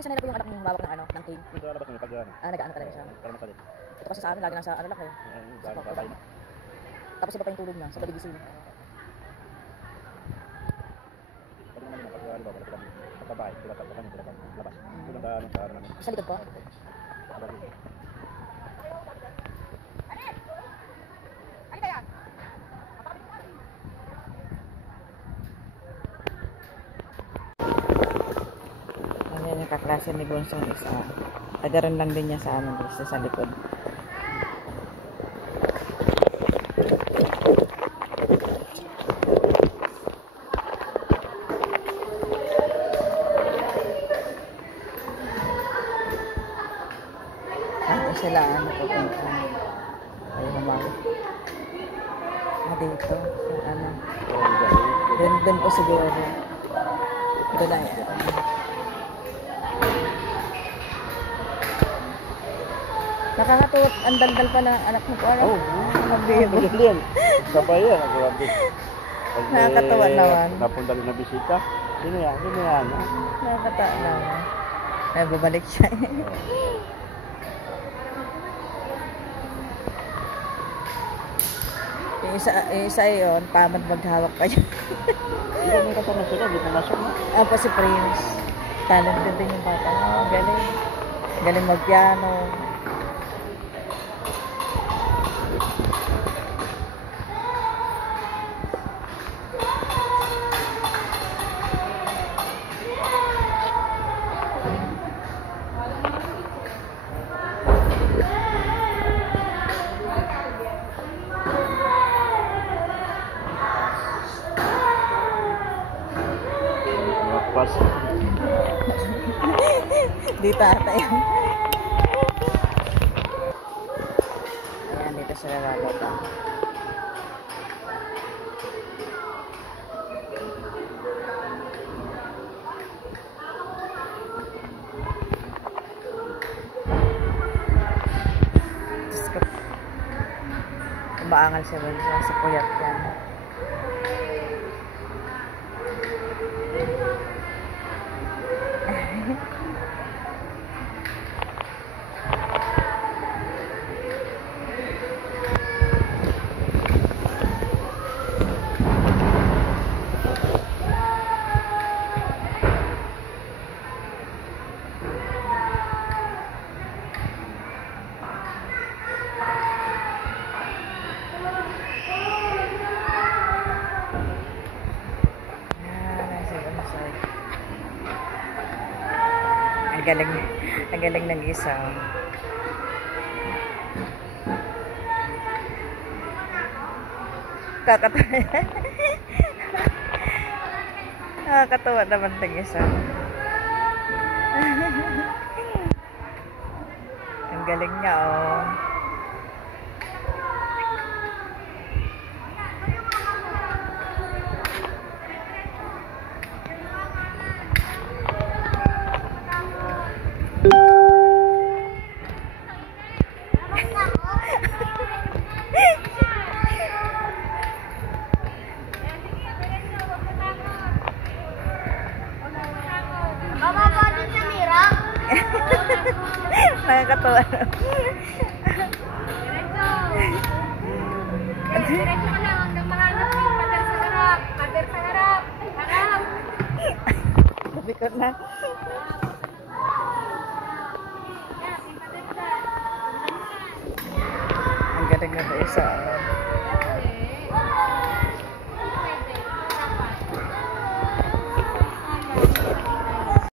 Kasi sanay na po yung anak yung hawak ng ano, ng cane. Hindi lalabas mo pag ano. Nag-ano talaga siya. Para masalit. Ito kasi sa amin, lagi nasa ano lang eh. Sa Tatay na. Tapos iba pa yung tulog niya, sa paligising. Pag naman yun, pag halimbawa, pagkabahay, labas. Tulong ka, sa ano namin. Sa likod po? Ayan yung kaklase ni Bonsong isa. Tagaran lang din niya sa amin dito sa likod. Sila ano pupunta. Ayun naman. Dito. Ano. Doon po siguro. Doon na yan. Nakakatuwa. Ang daldal pa ng anak mo po. Oo. Magigil yan. Sabay yan. Nakakatuwa naman. Napunta rin na bisita. Sino yan? Nakakatawa naman. Ay, babalik siya. Isa yun, tamad maghawak pa yun. Hindi ba may kasama sila? Hindi pumasok na? Ako si Prince. Talented din yung bata. Oh, galing. Galing mag-piano. Pas. Di tata yan. Ayan, dito sila bababa. Umaangal siya ba sa puyat yan. Ang galing ng isa. Nakakatawa naman ng isa. Ang galing niya, oh. Nakakatawa. Diretso ka lang hanggang mahanap yung pader sa harap. Pader sa harap. Harap. Nabikot na. Ang galing na ba isa?